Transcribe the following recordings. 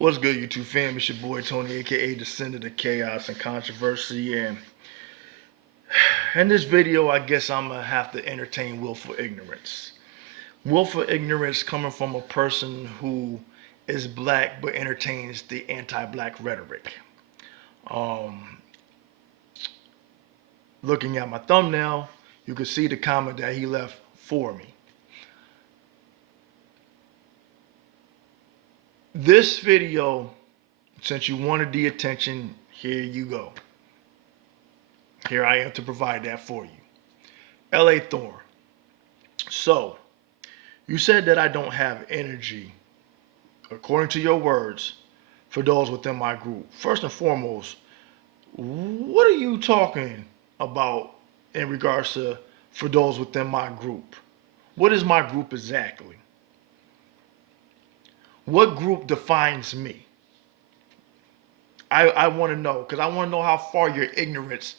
What's good, YouTube fam? It's your boy Tony, aka Descendant of Chaos and Controversy. And in this video, I guess I'm gonna have to entertain willful ignorance. Willful ignorance coming from a person who is black but entertains the anti-black rhetoric. Um, Looking at my thumbnail, you can see the comment that he left for me. This video, since you wanted the attention, here you go. Here I am to provide that for you. LA Thorne. So, you said that I don't have energy, according to your words, for those within my group. First and foremost, what are you talking about in regards to for those within my group? What is my group exactly? What group defines me? I want to know, because I want to know how far your ignorance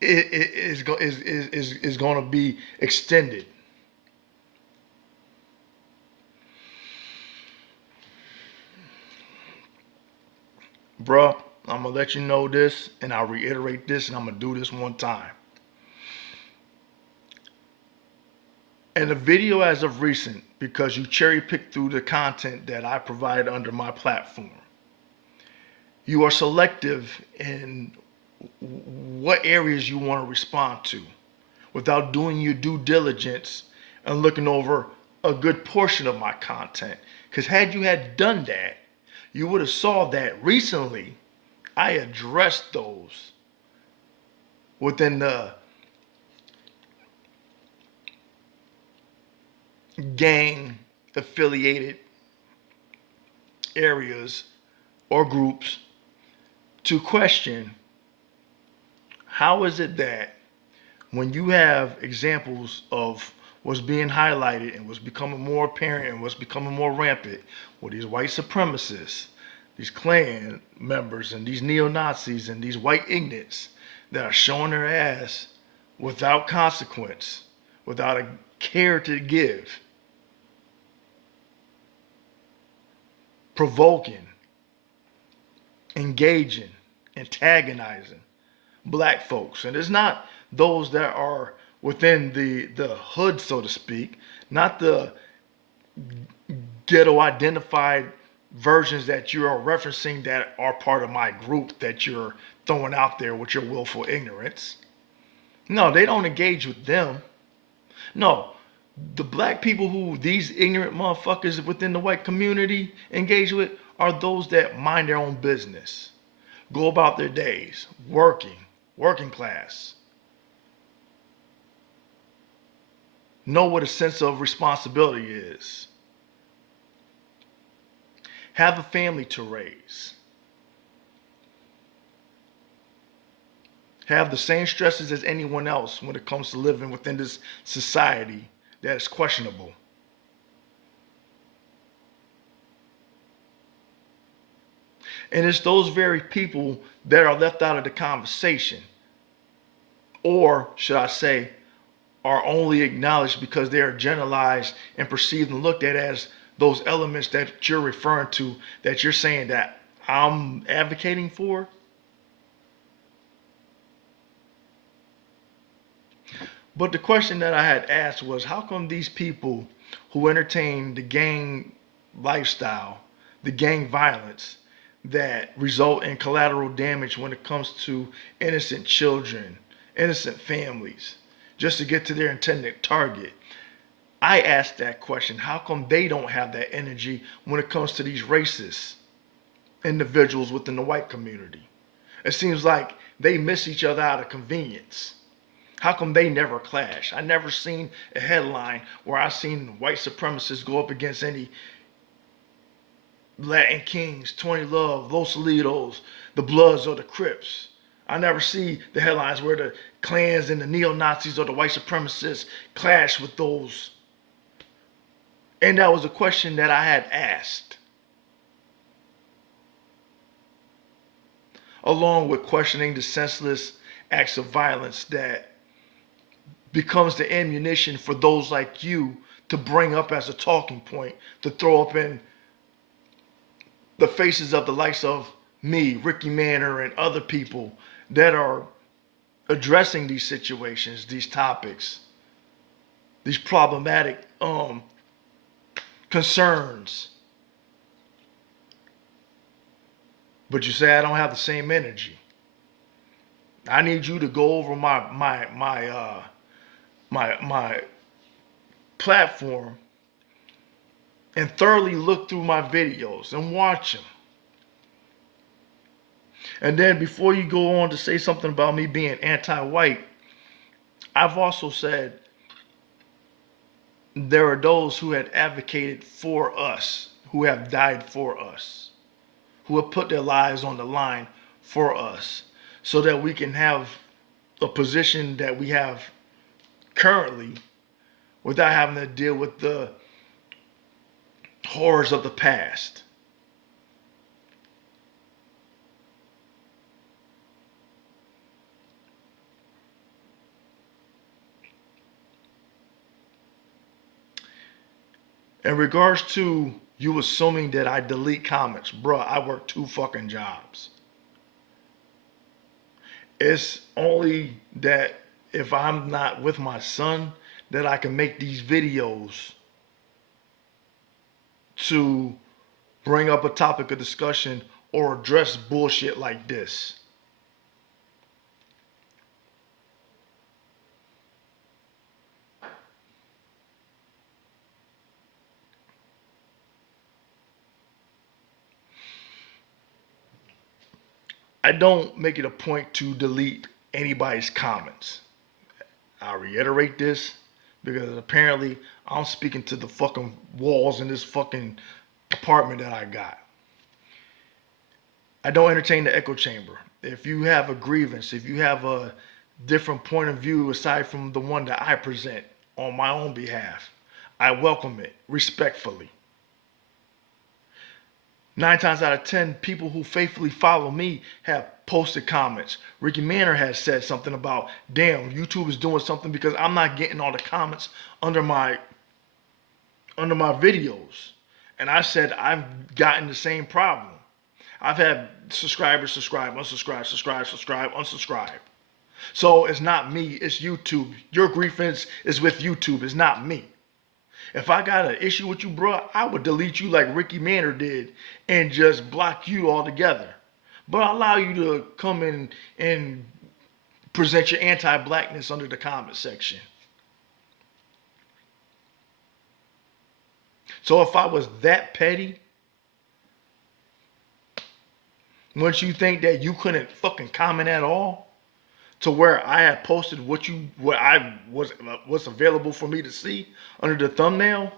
is going to be extended. Bruh, I'm going to let you know this, and I'll reiterate this, and I'm going to do this one time. In the video as of recent, because you cherry picked through the content that I provide under my platform, you are selective in what areas you want to respond to without doing your due diligence and looking over a good portion of my content. Because had you had done that, you would have saw that recently I addressed those within the gang affiliated areas or groups to question, how is it that when you have examples of what's being highlighted and what's becoming more apparent and what's becoming more rampant with these white supremacists, these Klan members and these neo-Nazis and these white ignorants that are showing their ass without consequence, without a care to give, provoking, engaging, antagonizing black folks. And it's not those that are within the hood, so to speak, not the ghetto identified versions that you are referencing that are part of my group that you're throwing out there with your willful ignorance. No, they don't engage with them. No, the black people who these ignorant motherfuckers within the white community engage with are those that mind their own business, go about their days, working class, know what a sense of responsibility is, have a family to raise, have the same stresses as anyone else when it comes to living within this society that is questionable. And it's those very people that are left out of the conversation, or should I say, are only acknowledged because they are generalized and perceived and looked at as those elements that you're referring to, that you're saying that I'm advocating for. But the question that I had asked was, how come these people who entertain the gang lifestyle, the gang violence that result in collateral damage when it comes to innocent children, innocent families, just to get to their intended target? I asked that question, how come they don't have that energy when it comes to these racist individuals within the white community? It seems like they miss each other out of convenience. How come they never clash? I never seen a headline where I seen white supremacists go up against any Latin Kings, 20 Love, Los Solitos, the Bloods or the Crips. I never see the headlines where the Klans and the neo-Nazis or the white supremacists clash with those. And that was a question that I had asked, along with questioning the senseless acts of violence that becomes the ammunition for those like you to bring up as a talking point, to throw up in the faces of the likes of me, Ricky Manor, and other people that are addressing these situations, these topics, these problematic concerns. But you say I don't have the same energy. I need you to go over my platform and thoroughly look through my videos and watch them. And then before you go on to say something about me being anti-white, I've also said there are those who had advocated for us, who have died for us, who have put their lives on the line for us, so that we can have a position that we have currently without having to deal with the horrors of the past. In regards to you assuming that I delete comments, bruh, I work 2 fucking jobs. It's only that if I'm not with my son that I can make these videos to bring up a topic of discussion or address bullshit like this. I don't make it a point to delete anybody's comments. I'll reiterate this because apparently I'm speaking to the fucking walls in this fucking apartment that I got. I don't entertain the echo chamber. If you have a grievance, if you have a different point of view aside from the one that I present on my own behalf, I welcome it respectfully. 9 times out of 10, people who faithfully follow me have posted comments. Ricky Manor has said something about, damn, YouTube is doing something because I'm not getting all the comments under my videos. And I said I've gotten the same problem. I've had subscribers subscribe, unsubscribe, subscribe, subscribe, unsubscribe. So it's not me, it's YouTube. Your grievance is with YouTube, it's not me. If I got an issue with you, bro, I would delete you like Ricky Manor did and just block you altogether. But I allow you to come in and present your anti-blackness under the comment section. So if I was that petty, wouldn't you think that you couldn't fucking comment at all? To where I had posted what I was available for me to see under the thumbnail,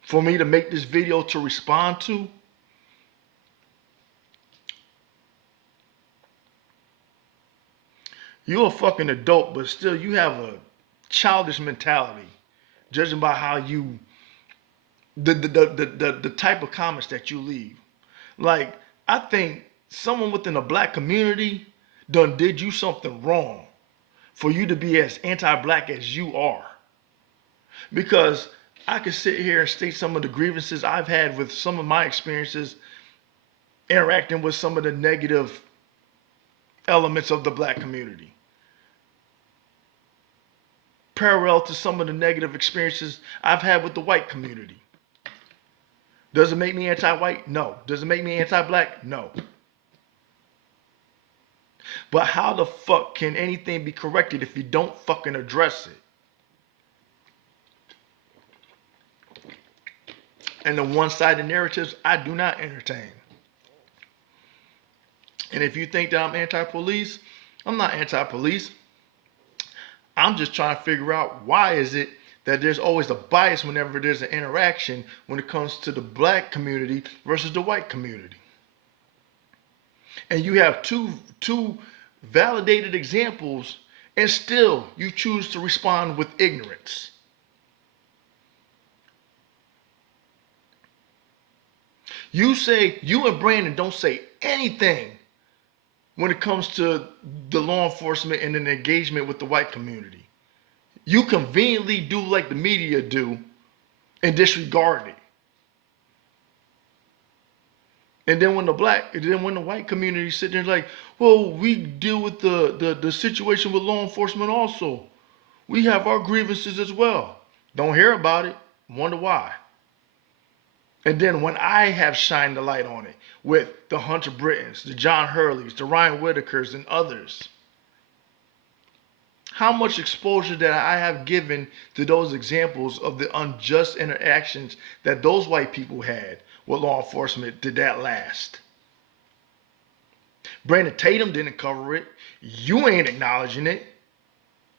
for me to make this video to respond to. You're a fucking adult, but still you have a childish mentality, judging by how you the type of comments that you leave. Like, I think someone within a black community done did you something wrong for you to be as anti-black as you are. Because I could sit here and state some of the grievances I've had with some of my experiences interacting with some of the negative elements of the black community, parallel to some of the negative experiences I've had with the white community. Does it make me anti-white? No. Does it make me anti-black? No. But how the fuck can anything be corrected if you don't fucking address it? And the one-sided narratives, I do not entertain. And if you think that I'm anti-police, I'm not anti-police. I'm just trying to figure out why is it that there's always a bias whenever there's an interaction when it comes to the black community versus the white community. And you have two validated examples, and still you choose to respond with ignorance. You and Brandon don't say anything when it comes to the law enforcement and an engagement with the white community. You conveniently do like the media do and disregard it. And then when the white community sit there like, well, we deal with the situation with law enforcement also. We have our grievances as well. Don't hear about it. Wonder why. And then when I have shined the light on it with the Hunter Brittons, the John Hurleys, the Ryan Whitakers, and others, how much exposure that I have given to those examples of the unjust interactions that those white people had with law enforcement did that last? Brandon Tatum didn't cover it. You ain't acknowledging it.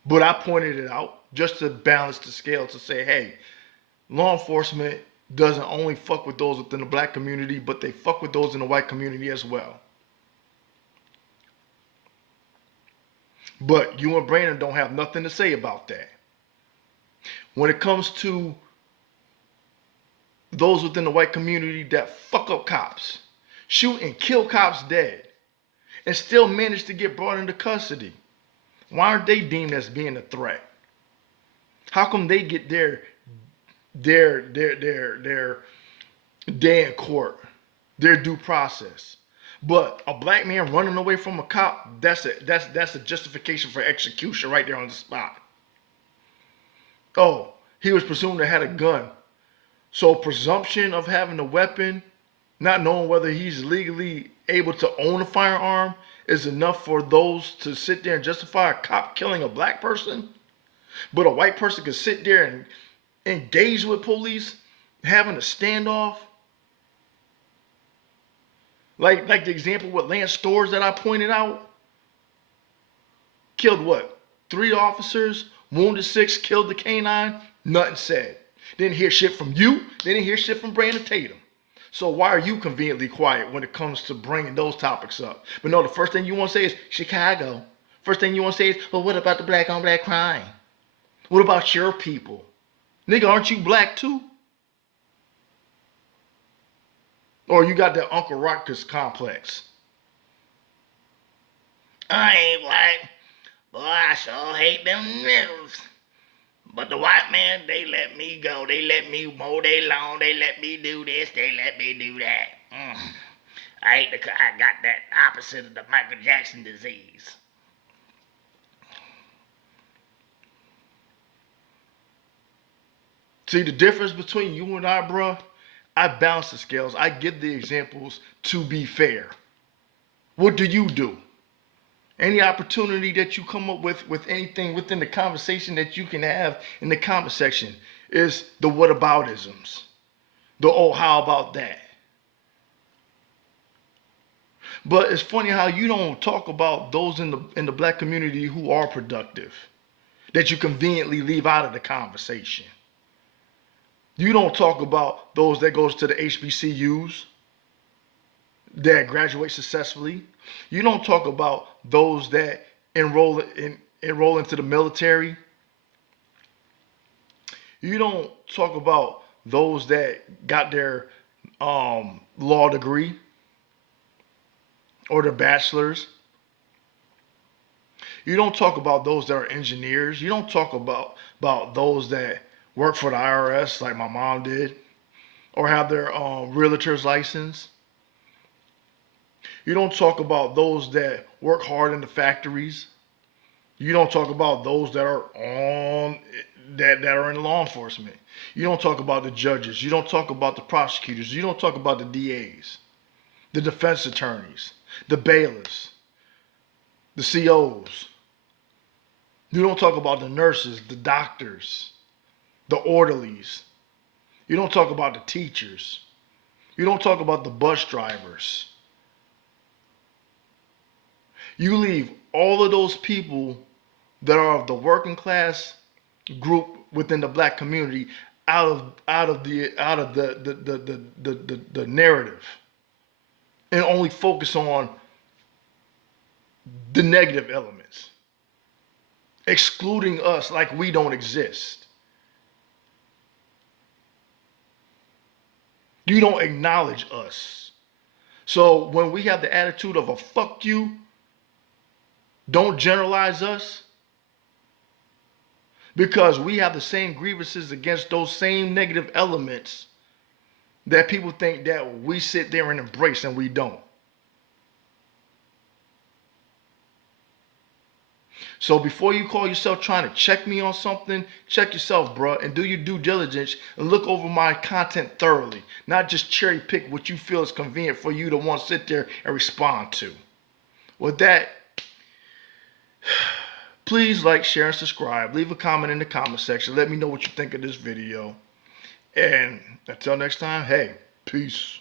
But I pointed it out just to balance the scale to say, hey, law enforcement doesn't only fuck with those within the black community, but they fuck with those in the white community as well. But you and Brandon don't have nothing to say about that. When it comes to those within the white community that fuck up cops, shoot and kill cops dead, and still manage to get brought into custody, why aren't they deemed as being a threat? How come they get their day in court, their due process? But a black man running away from a cop, that's a justification for execution right there on the spot. Oh, he was presumed to have a gun. So presumption of having a weapon, not knowing whether he's legally able to own a firearm, is enough for those to sit there and justify a cop killing a black person? But a white person could sit there and engage with police, having a standoff? Like the example with Lance Stores that I pointed out. Killed what? 3 officers, wounded 6, killed the canine, nothing said. Didn't hear shit from you, didn't hear shit from Brandon Tatum. So why are you conveniently quiet when it comes to bringing those topics up? But no, the first thing you want to say is Chicago. First thing you want to say is, well, what about the black on black crime? What about your people? Nigga, aren't you black too? Or you got that Uncle Ruckus complex? I ain't black. Boy, I sure hate them niggas. But the white man, they let me go. They let me mow their lawn. They let me do this. They let me do that. I got that opposite of the Michael Jackson disease. See the difference between you and I, bruh? I balance the scales. I give the examples to be fair. What do you do? Any opportunity that you come up with anything within the conversation that you can have in the comment section is the whataboutisms. The oh, how about that? But it's funny how you don't talk about those in the black community who are productive, that you conveniently leave out of the conversation. You don't talk about those that goes to the HBCUs, that graduate successfully. You don't talk about those that enroll into the military. You don't talk about those that got their law degree or their bachelor's. You don't talk about those that are engineers. You don't talk about those that work for the IRS like my mom did, or have their realtor's license. You don't talk about those that work hard in the factories. You don't talk about those that are that are in law enforcement. You don't talk about the judges. You don't talk about the prosecutors. You don't talk about the DAs, the defense attorneys, the bailiffs, the COs. You don't talk about the nurses, the doctors, the orderlies. You don't talk about the teachers. You don't talk about the bus drivers. You leave all of those people that are of the working class group within the black community out of the narrative, and only focus on the negative elements, excluding us like we don't exist. You don't acknowledge us. So when we have the attitude of a fuck you, don't generalize us, because we have the same grievances against those same negative elements that people think that we sit there and embrace, and we don't. So before you call yourself trying to check me on something, check yourself, bro, and do your due diligence and look over my content thoroughly. Not just cherry pick what you feel is convenient for you to want to sit there and respond to. With that, please like, share, and subscribe. Leave a comment in the comment section. Let me know what you think of this video. And until next time, hey, peace.